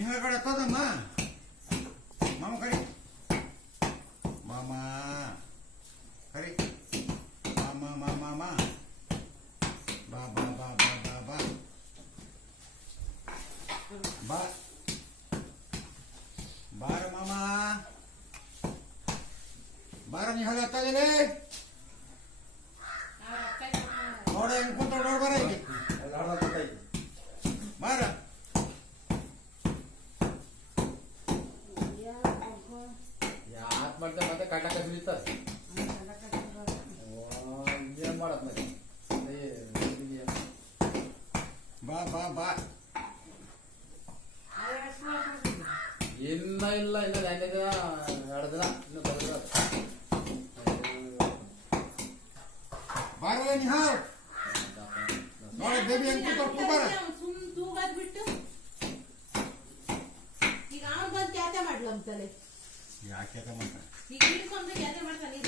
ನಿಹಾಳ ಕಡೆ ಹತ್ತದಮ್ಮ ಮಾಮ ಕರಿ ಮಾಮ ಕರಿ ಮಾಮ ಮಾಮ ಮಾಮ ಬಾ ಬಾ ಬಾ ಬಾ ಬಾ ಬಾ ಬಾ ಬಾರ ಮಾಮ ಬಾರ ನಿಹಾಳ ಹತ್ತದಿಲ್ಲ ನೋಡ ಹೆಂಗ್ ಕುಂತ ನೋಡ್ ಬರ ಇಲ್ಲಿ ಬಾರ ಯಾಕೆ ಮಾಡ್ತಾರೆ ಮತ್ತೆ ಕಟ್ಟಾಕ ಬಿಡ್ತಾರೆ ಏನ್ ಮಾಡತ್ ಮತ್ತೆ ಬಾ ಬಾ ಬಾ ಇನ್ನ ಇಲ್ಲ ಇನ್ನ 2 ದಿನ 2 ದಿನ ಇನ್ನು ತಗದ ಬಾರ ನಿಹಾಳ್ ನೋಡ ಬೇಬಿ ಹೆಂಗ್ ಕೂತ ಕೂತಾರ ಸುಮ್ ತೂಗದ್ ಬಿಟ್ಟು ಈಗ ಅವನ್ ಬಂದು ಕ್ಯಾತೆ ಮಾಡ್ಲಂತಲೆ ಯಾಕೆ ಮಾಡ್ತಾನೆ ಈಗ ಹಿಡ್ಕೊಂಡು ಕ್ಯಾತೆ ಮಾಡ್ತಾನೆ